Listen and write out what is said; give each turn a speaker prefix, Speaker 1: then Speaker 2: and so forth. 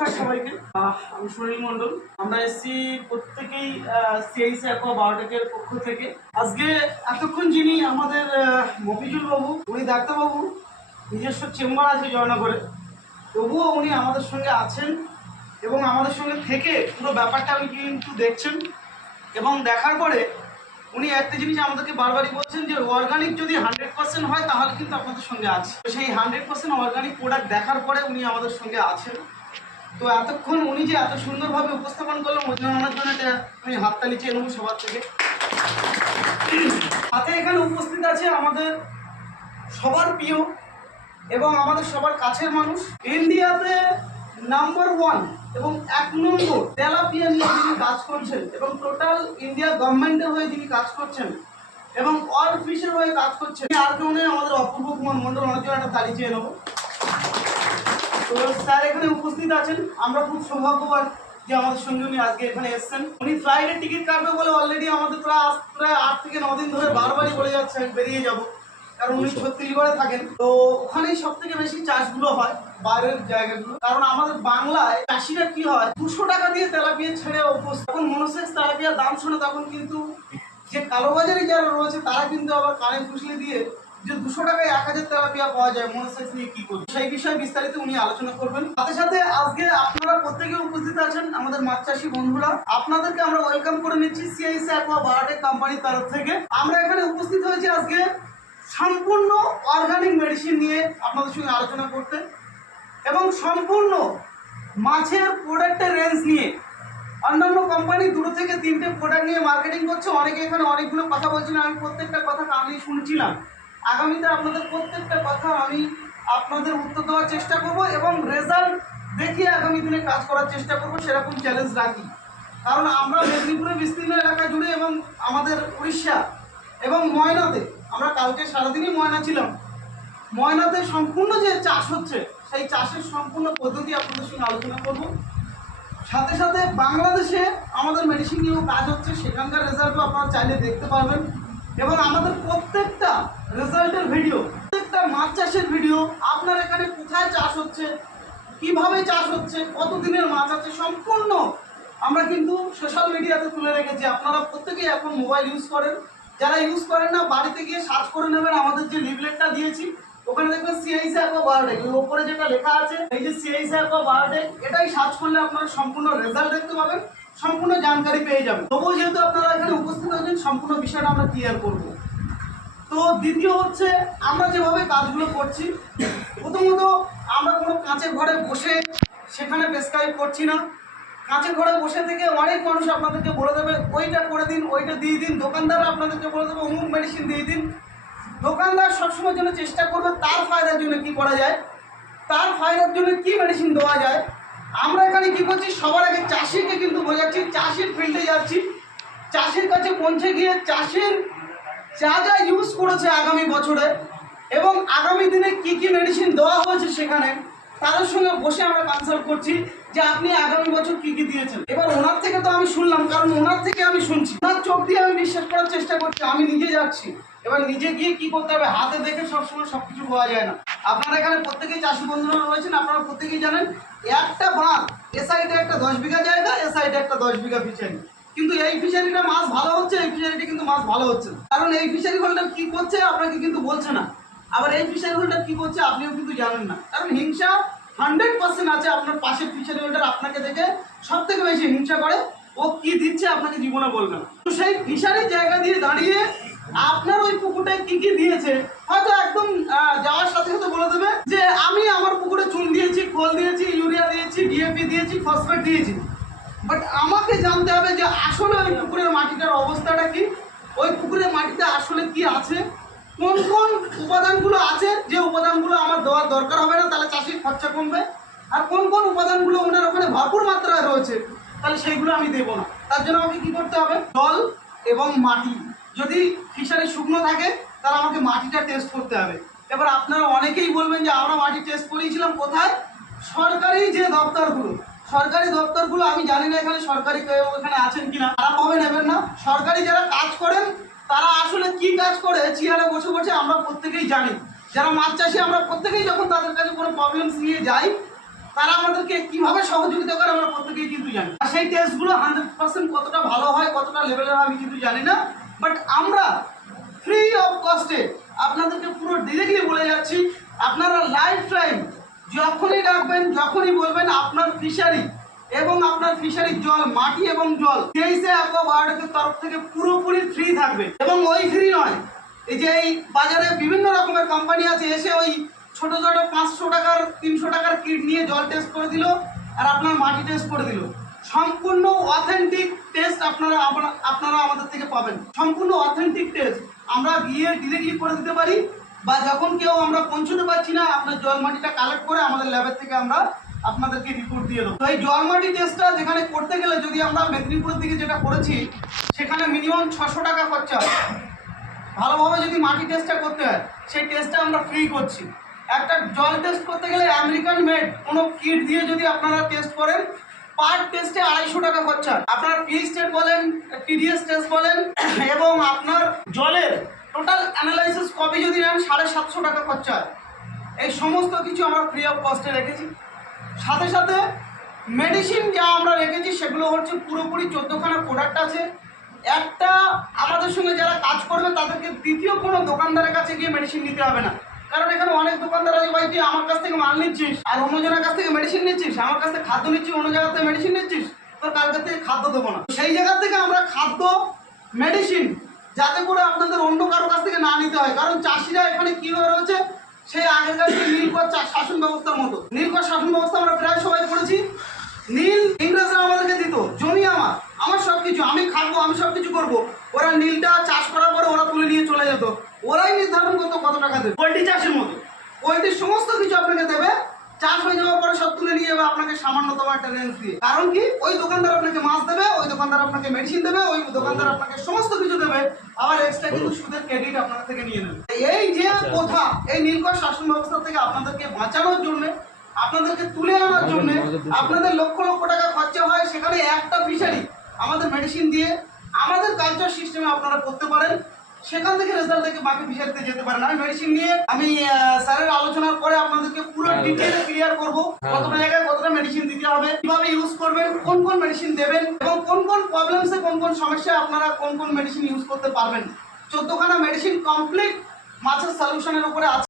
Speaker 1: নমস্কার সবাইকে। আমি সুনীল মন্ডল আমরা এসেছি প্রত্যেকেই সিআইসি অ্যাকোয়া বায়োটেকের পক্ষ থেকে। আজকে এতক্ষণ যিনি আমাদের মফিজুল বাবু, উনি ডাক্তারবাবু, নিজস্ব চেম্বার আছে জয়নগরে, তবুও উনি আমাদের সঙ্গে আছেন এবং আমাদের সঙ্গে থেকে পুরো ব্যাপারটা উনি কিন্তু দেখছেন এবং দেখার পরে উনি একটা জিনিস আমাদেরকে বারবারই বলছেন যে অর্গানিক যদি হান্ড্রেড পার্সেন্ট হয়, তাহলে কিন্তু আপনাদের সঙ্গে আছে। সেই হান্ড্রেড পার্সেন্ট অর্গানিক প্রোডাক্ট দেখার পরে উনি আমাদের সঙ্গে আছেন। তো এতক্ষণ উনি যে এত সুন্দরভাবে উপস্থাপন করল ওই জন্য একটা আমি হাততালি চেয়ে নেব সবার থেকে। হাতে এখানে উপস্থিত আছে আমাদের সবার প্রিয় এবং আমাদের সবার কাছের মানুষ। ইন্ডিয়াতে নাম্বার ওয়ান এবং এক নম্বর তেলাপিয়া নিয়ে যিনি কাজ করছেন এবং টোটাল ইন্ডিয়া গভর্নমেন্টের হয়ে যিনি কাজ করছেন এবং অল ফিশের হয়ে কাজ করছেন আর কেউ নেই, আমাদের অপূর্ব কুমার মন্ডল ওনার জন্য একটা তালি চেয়ে নেব। তো স্যার এখানে উপস্থিত আছেন। আমরা খুব সৌভাগ্যবান যে আমাদের সঙ্গে উনি আজকে এখানে এসেছেন। উনি ফ্লাইটের টিকিট কাটবে বলে অলরেডি আমাদের প্রায় প্রায় আট থেকে দিন ধরে বারবারই বলে যাচ্ছে আমি বেরিয়ে যাব। কারণ উনি ছত্তিশগড়ে থাকেন। তো ওখানেই সব থেকে বেশি চাষগুলো হয় বাইরের জায়গাগুলো। কারণ আমাদের বাংলায় চাষিরা কি হয় দুশো টাকা দিয়ে তেলাপিয়া ছেড়ে অভ্যস্ত। তখন মনোসেক্স তেলাপিয়ার দাম শুনে তখন কিন্তু যে কালোবাজারি যারা রয়েছে তারা কিন্তু আবার কানে ফুসলে দিয়ে যে দুশো টাকায় এক হাজার তেলাপিয়া পাওয়া যায় মনোসেক্স নিয়ে কি করবে? সেই বিষয়ে বিস্তারিত উনি আলোচনা করবেন। সাথে সাথে আজকে আপনারা প্রত্যেকে উপস্থিত আছেন আমাদের মাছ চাষি বন্ধুরা। আপনাদেরকে আমরা ওয়েলকাম করে নিচ্ছি সিআইসি অ্যাকোয়া বায়োটেক কোম্পানির তরফ থেকে। আমরা এখানে উপস্থিত হয়েছি আজকে সম্পূর্ণ অর্গানিক মেডিসিন নিয়ে আপনাদের সঙ্গে আলোচনা করতে। এবং সম্পূর্ণ মাছের প্রোডাক্টের রেঞ্জ নিয়ে। অন্যান্য কোম্পানি দুটো থেকে তিনটে প্রোডাক্ট নিয়ে মার্কেটিং করছে। অনেকে এখানে অনেকগুলো কথা বলছিলেন আমি প্রত্যেকটা কথা কানে শুনছিলাম আগামীতে আপনাদের প্রত্যেকটা কথা আমি আপনাদের উত্তর দেওয়ার চেষ্টা করব এবং রেজাল্ট দেখিয়ে আগামী দিনে কাজ করার চেষ্টা করব, সেরকম চ্যালেঞ্জ রাখি। কারণ আমরা মেদিনীপুরের বিস্তীর্ণ এলাকা জুড়ে এবং আমাদের উড়িষ্যা এবং ময়নাতে, আমরা কালকে সারাদিনই ময়না ছিলাম। ময়নাতে সম্পূর্ণ যে চাষ হচ্ছে, সেই চাষের সম্পূর্ণ পদ্ধতি আপনাদের সঙ্গে আলোচনা করব। সাথে সাথে বাংলাদেশে আমাদের মেডিসিন নিয়েও কাজ হচ্ছে, সেখানকার রেজাল্টও আপনারা চাইলে দেখতে পারবেন। এবং আমাদের প্রত্যেকটা রেজাল্টের ভিডিও প্রত্যেকটা মাছ চাষের ভিডিও আপনার এখানে কোথায় চাষ হচ্ছে, কীভাবে চাষ হচ্ছে, কতদিনের মাছ আছে, সম্পূর্ণ আমরা কিন্তু সোশ্যাল মিডিয়াতে তুলে রেখেছি। আপনারা প্রত্যেকেই এখন মোবাইল ইউজ করেন। যারা ইউজ করেন না, বাড়িতে গিয়ে সার্চ করে নেবেন। আমাদের যে লিভলেটটা দিয়েছি, ওখানে দেখবেন সিআইসি অ্যাকোয়া বায়োটেক ওপরে যেটা লেখা আছে, এই যে সিআইসি অ্যাকোয়া বায়োটেক এটাই সার্চ করলে আপনারা সম্পূর্ণ রেজাল্ট দেখতে পাবেন। সম্পূর্ণ জানকারি পেয়ে যাবেন তবুও যেহেতু আপনারা এখানে উপস্থিত আছেন, সম্পূর্ণ বিষয়টা আমরা ক্লিয়ার করব। তো দ্বিতীয় হচ্ছে, আমরা যেভাবে কাজগুলো করছি, প্রথমত আমরা কোনো কাঁচের ঘরে বসে সেখানে প্রেসক্রাইব করছি না। কাঁচের ঘরে বসে থেকে অনেক মানুষ আপনাদেরকে বলে দেবে, ওইটা করে দিন, ওইটা দিয়ে দিন। দোকানদার আপনাদেরকে বলে দেবে, অমুক মেডিসিন দিয়ে দিন। দোকানদার সবসময়ের জন্য চেষ্টা করবে, তার ফায়দার জন্য কি করা যায়, তার ফায়দার জন্য কি মেডিসিন দেওয়া যায় আমরা এখানে কি করছি? সবার আগে চাষিকে কিন্তু বোঝাচ্ছি, চাষির ফিল্ডে যাচ্ছি। চাষির কাছে পৌঁছে গিয়ে চাষির যা যা ইউজ করেছে আগামী বছরে এবং আগামী দিনে কি কি মেডিসিন দেওয়া হয়েছে সেখানে তাদের সঙ্গে বসে আমরা কনসাল্ট করছি। যে আপনি আগামী বছর কি কি দিয়েছেন? এবার ওনার থেকে তো আমি শুনলাম, কারণ ওনার থেকে আমি শুনছি। ওনার চোখ দিয়ে আমি বিশ্বাস করার চেষ্টা করছি, আমি নিজে যাচ্ছি। এবার নিজে গিয়ে কি করতে হবে? হাতে দেখে সবসময় সব কিছু পাওয়া যায় না। আপনারা এখানে প্রত্যেকেই চাষি বন্ধুরা রয়েছেন, আপনারা প্রত্যেকেই জানেন, একটা বাঁধ, এ সাইডে একটা দশ বিঘা জায়গা, এ সাইডে একটা দশ বিঘা ফিচারি কিন্তু এই ফিশারিটা মাছ ভালো হচ্ছে, এই ফিশারিটা কিন্তু মাছ ভালো হচ্ছে কারণ এই ফিশারি হোল্ডার কি করছে, আপনাকে কিন্তু বলছে না। আবার এই ফিশারি হোল্ডার কি করছে, আপনিও কিন্তু জানেন না। কারণ হিংসা হান্ড্রেড পার্সেন্ট আছে আপনার পাশের ফিশারি হোল্ডার আপনাকে দেখে সব থেকে বেশি হিংসা করে। ও কি দিচ্ছে আপনাকে জীবনে বলবে তো সেই ফিশারির জায়গা দিয়ে দাঁড়িয়ে আপনার ওই পুকুরটায় কি কি দিয়েছে, হয়তো একদম যাওয়ার সাথে সাথে বলে দেবে যে, আমি আমার পুকুরে চুন দিয়েছি, খোল দিয়েছি, ইউরিয়া দিয়েছি ডিএপি দিয়েছি ফসফেট দিয়েছি। বাট আমাকে জানতে হবে যে, আসলে ওই পুকুরের মাটিটার অবস্থাটা কি? ওই পুকুরের মাটিতে আসলে কি আছে? কোন কোন উপাদানগুলো আছে যে উপাদানগুলো আমার দেওয়ার দরকার হবে না, তাহলে চাষির খরচা কমবে। আর কোন কোন উপাদানগুলো ওনার ওখানে ভরপুর মাত্রায় রয়েছে, তাহলে সেইগুলো আমি দেবো না। তার জন্য আমাকে কি করতে হবে? জল এবং মাটি। যদি ফিশারি শুকনো থাকে, তাহলে আমাকে মাটিটা টেস্ট করতে হবে। এবার আপনারা অনেকেই বলবেন যে, আমরা মাটি টেস্ট করিয়েছিলাম কোথায়? সরকারি যে দপ্তরগুলো সরকারি দপ্তরগুলো, আমি জানি না এখানে সরকারি এখানে আছেন কিনা, তারা কবে নেবেন না? সরকারি যারা কাজ করেন, তারা আসলে কি কাজ করে, চেয়ারে বসে বসে আমরা প্রত্যেকেই জানি। যারা মাছ চাষি, আমরা প্রত্যেকেই যখন তাদের কাছে কোনো প্রবলেমস নিয়ে যাই, তারা আমাদেরকে কীভাবে সহযোগিতা করে, আমরা প্রত্যেকেই কিন্তু জানি। আর সেই টেস্টগুলো হান্ড্রেড পার্সেন্ট কতটা ভালো হয়, কতটা লেভেলের আমি কিন্তু জানি না। বাট আমরা ফ্রি অফ কস্টে আপনাদেরকে পুরো ডিরেক্টলি বলে যাচ্ছি, আপনারা লাইফ টাইম যখনই ডাকবেন, যখনই বলবেন, আপনার ফিশারি এবং আপনার ফিশারির জল, মাটি এবং জল, তেইশে অ্যাকোয়ার্ডের তরফ থেকে পুরোপুরি ফ্রি থাকবে। এবং ওই ফ্রি নয়, এই যে এই বাজারে বিভিন্ন রকমের কোম্পানি আছে, এসে ওই ছোট ছোট পাঁচশো টাকার, তিনশো টাকার কিট নিয়ে জল টেস্ট করে দিল আর আপনার মাটি টেস্ট করে দিল। সম্পূর্ণ অথেন্টিক টেস্ট আপনারা আপনারা আমাদের থেকে পাবেন। সম্পূর্ণ অথেন্টিক টেস্ট আমরা গিয়ে ডিরেক্টলি করে দিতে পারি। বা যখন কেউ আমরা পৌঁছতে পারছি না আপনার জল মাটিটা কালেক্ট করে আমাদের ল্যাবের থেকে আমরা আপনাদেরকে রিপোর্ট দিয়ে দেবো। এই জল মাটি টেস্টটা যেখানে করতে গেলে যদি আমরা মেদিনীপুরের দিকে যেটা করেছি, সেখানে মিনিমাম ছশো টাকা খরচা ভালোভাবে যদি মাটি টেস্টটা করতে হয়, সেই টেস্টটা আমরা ফ্রি করছি। একটা জল টেস্ট করতে গেলে আমেরিকান মেড কোনো কিট দিয়ে যদি আপনারা টেস্ট করেন পার টেস্টে আড়াইশো টাকা খরচা আপনার পিএইচ টেস্ট বলেন টিডিএস টেস্ট বলেন, এবং আপনার জলের টোটাল অ্যানালাইসিস কপি যদি নেন, সাড়ে সাতশো টাকা খরচা হয়। এই সমস্ত কিছু আমরা ফ্রি অফ কস্টে রেখেছি। সাথে সাথে মেডিসিন যা আমরা রেখেছি, সেগুলো হচ্ছে পুরোপুরি চোদ্দোখানা প্রোডাক্ট আছে। একটা আমাদের সঙ্গে যারা কাজ করবে, তাদেরকে দ্বিতীয় কোনো দোকানদারের কাছে গিয়ে মেডিসিন নিতে হবে না। কারণ এখানে অনেক দোকানদার আছে, ভাই, তুই আমার কাছ থেকে মাল নিচ্ছিস আর অন্য জনের কাছ থেকে মেডিসিন নিচ্ছিস? আমার কাছ থেকে খাদ্য নিচ্ছিস, অন্য জায়গা থেকে মেডিসিন নিচ্ছিস? তোর কার কাছ থেকে খাদ্য দেবো না। সেই জায়গা থেকে আমরা খাদ্য মেডিসিন যাতে করে আপনাদের অন্য কারও কাছ থেকে না নিতে হয়। কারণ চাষিরা এখানে কি হয়ে রয়েছে? সেই আগের কাছে নীলকর শাসন ব্যবস্থার মতো। নীলকর শাসন ব্যবস্থা আমরা প্রায় সবাই পড়েছি নীল ইংরেজরা আমাদেরকে দিত জমি আমার আমার সব কিছু আমি খাব আমি সব কিছু করব ওরা নীলটা চাষ করার পরে ওরা তুলে নিয়ে চলে যেত ওরাই নির্ধারণ করতো কত টাকা দেবে পোলট্রি চাষের মতো পোলট্রির সমস্ত কিছু আপনাকে দেবে চাষ হয়ে যাওয়ার পরে যাবে আপনাকে সামান্যতম একটা রেঞ্জ দিয়ে। কারণ কি? ওই দোকানদার আপনাকে মাছ দেবে ওই দোকানদার আপনাকে মেডিসিন দেবে ওই দোকানদার আপনাকে সমস্ত কিছু দেবে। আবার এক্সট্রা কিন্তু সুদের ক্রেডিট আপনার থেকে নিয়ে নেবে। এই যে কথা এই নীলকর শাসন ব্যবস্থা থেকে আপনাদেরকে বাঁচানোর জন্য আপনাদেরকে তুলে আনার জন্য আপনাদের লক্ষ লক্ষ টাকা খরচা হয় সেখানে একটা ফিশারি আমাদের মেডিসিন দিয়ে। আমাদের কালচার সিস্টেমে আপনারা করতে পারেন। সেখান থেকে রেজাল্ট থেকে বাকি ফিশারিতে যেতে পারেন। আমি মেডিসিন নিয়ে আমি স্যারের আলোচনার পরে আপনাদেরকে পুরো ডিটেলে ক্লিয়ার করব। কতটা জায়গায় মেডিসিন দিতে হবে। কীভাবে ইউজ করবেন, কোন কোন মেডিসিন দেবেন এবং কোন কোন প্রবলেমসে কোন কোন সমস্যায় আপনারা কোন কোন মেডিসিন ইউজ করতে পারবেন। চোদ্দখানা মেডিসিন কমপ্লিট মাছের সলিউশনের উপরে আছে।